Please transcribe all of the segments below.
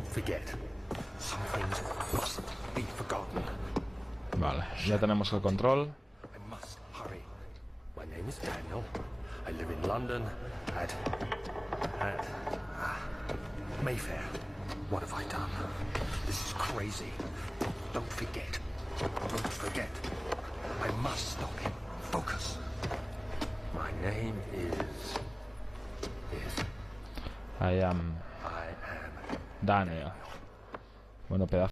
Don't forget. Some things mustn't be forgotten. Vale, ya tenemos el control. I must hurry. My name is Daniel. I live in London at Mayfair. What have I done? This is crazy. Don't forget. Don't forget. I must stop him. Focus. My name is... I am Daniel. Bueno, pedazo.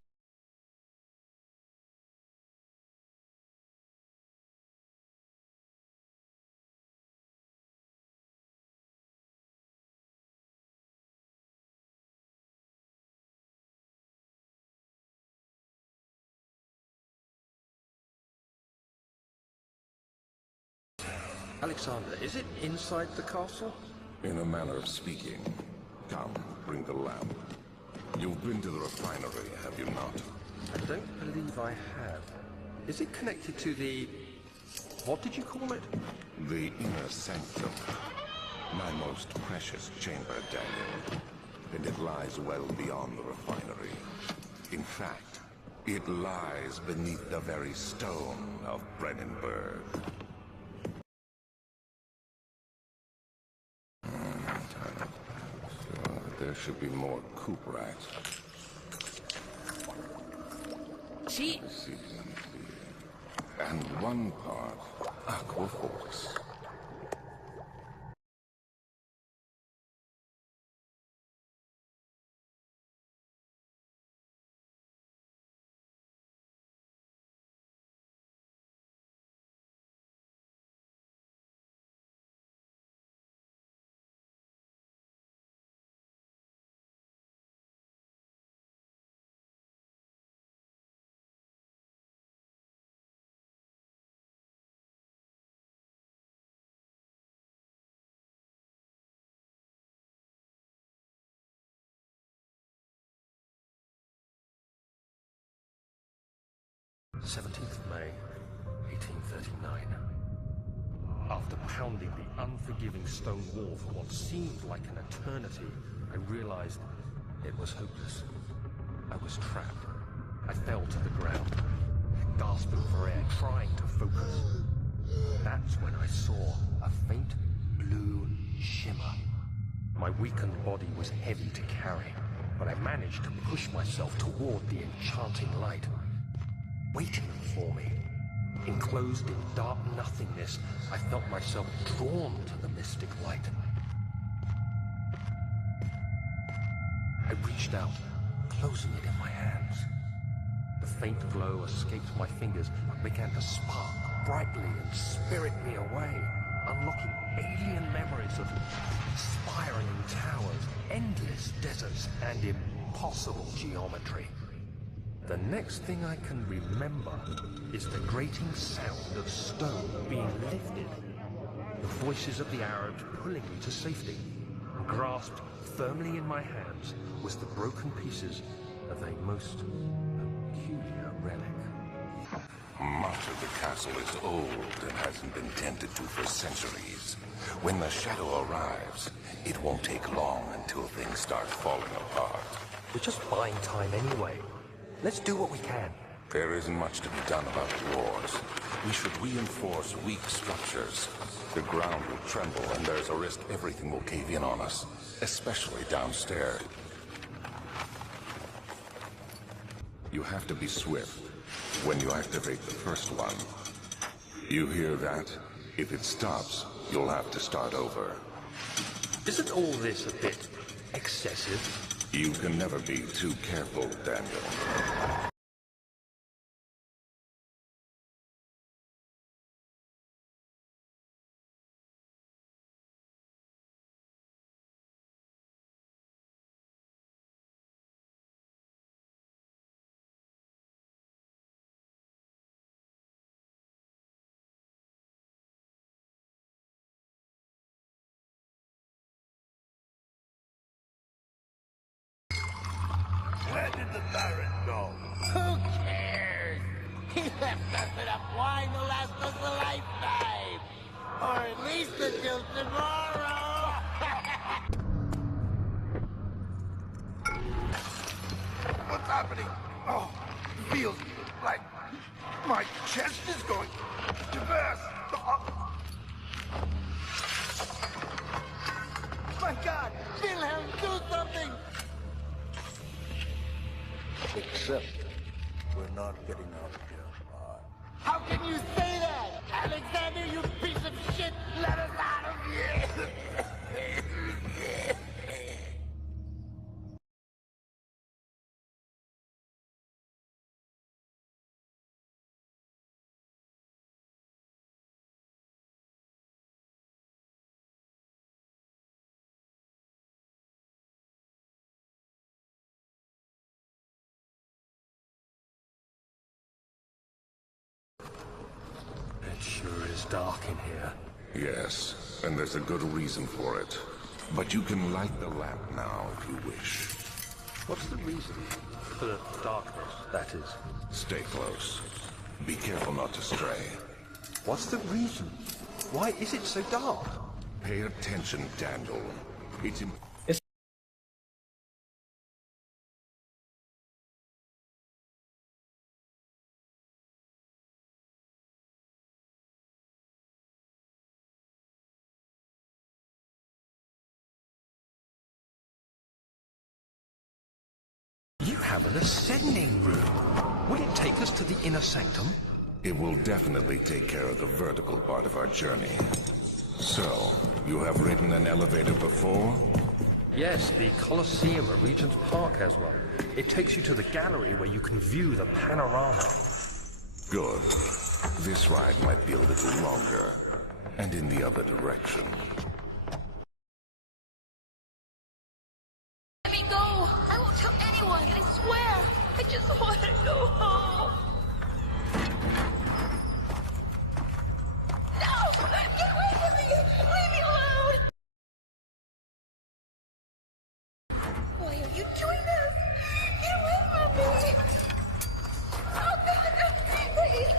Alexander, is it inside the castle? In a manner of speaking. Come, bring the lamp. You've been to the refinery, have you not? I don't believe I have. Is it connected to the... what did you call it? The inner sanctum. My most precious chamber, Daniel. And it lies well beyond the refinery. In fact, it lies beneath the very stone of Brennenburg. There should be more coop rats. Gee. And one part aquaforce. May 1839. After pounding the unforgiving stone wall for what seemed like an eternity, I realized it was hopeless. I was trapped. I fell to the ground, gasping for air, trying to focus. That's when I saw a faint blue shimmer. My weakened body was heavy to carry, but I managed to push myself toward the enchanting light. Waiting for me. Enclosed in dark nothingness, I felt myself drawn to the mystic light. I reached out, closing it in my hands. The faint glow escaped my fingers and began to spark brightly and spirit me away, unlocking alien memories of spiraling towers, endless deserts, and impossible geometry. The next thing I can remember is the grating sound of stone being lifted, the voices of the Arabs pulling me to safety, and grasped firmly in my hands was the broken pieces of a most peculiar relic. Much of the castle is old and hasn't been tended to for centuries. When the shadow arrives, it won't take long until things start falling apart. We're just buying time anyway. Let's do what we can. There isn't much to be done about the wars. We should reinforce weak structures. The ground will tremble and there's a risk everything will cave in on us, especially downstairs. You have to be swift when you activate the first one. You hear that? If it stops, you'll have to start over. Isn't all this a bit excessive? You can never be too careful, Daniel. Where did the Baron go? Who cares? He left us enough wine to last us a lifetime. Or at least until tomorrow. happening? Oh, it feels like my chest is going to burst. Oh. My God! Wilhelm, do something! Except we're not getting out of here alive. How can you say that? Alexander, you piece of shit! Let us out of here! It sure is dark in here. Yes, and there's a good reason for it. But you can light the lamp now if you wish. What's the reason? For the darkness, that is. Stay close. Be careful not to stray. What's the reason? Why is it so dark? Pay attention, Daniel. It's You have an ascending room. Will it take us to the inner sanctum? It will definitely take care of the vertical part of our journey. So, you have ridden an elevator before? Yes, the Colosseum at Regent's Park has one. It takes you to the gallery where you can view the panorama. Good. This ride might be a little longer, and in the other direction. Let me go! I won't tell anyone, I swear! I just want to go home! No! Get away from me! Leave me alone! Why are you doing this? Get away from me! Oh God! Please!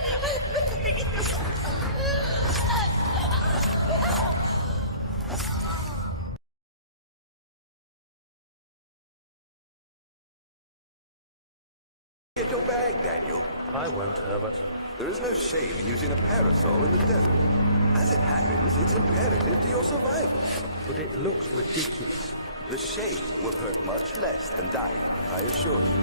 Get your bag, Daniel. I won't, Herbert. There is no shame in using a parasol in the desert. As it happens, it's imperative to your survival. But it looks ridiculous. The shade will hurt much less than dying, I assure you.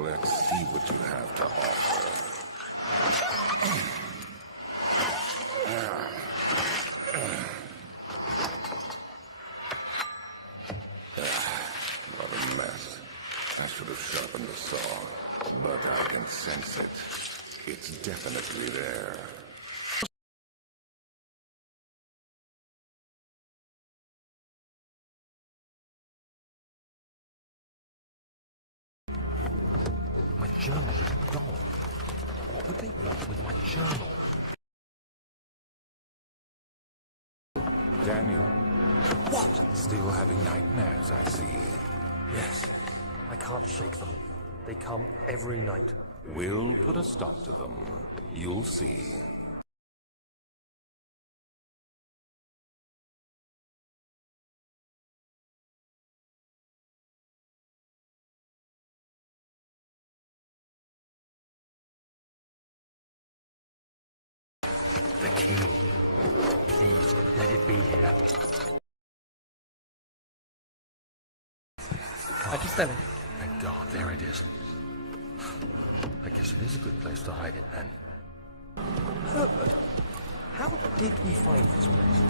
Let's see what you have to offer. What a mess. I should have sharpened the saw, but I can sense it. It's definitely there. My journal is gone. What would they want with my journal? Daniel. What? Still having nightmares, I see. Yes. I can't shake them. They come every night. We'll put a stop to them. You'll see. The key. Please, let it be here. Aquí está. Thank God, there it is. I guess it is a good place to hide it then. Herbert, how did we find this place?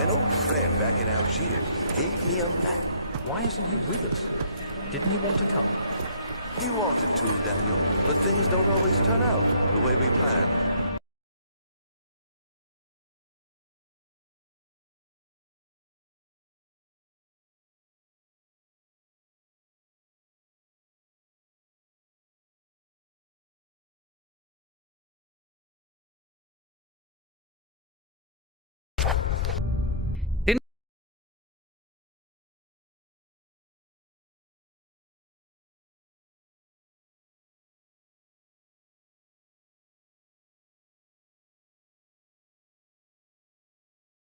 An old friend back in Algiers gave me a map. Why isn't he with us? Didn't he want to come? He wanted to, Daniel, but things don't always turn out the way we planned.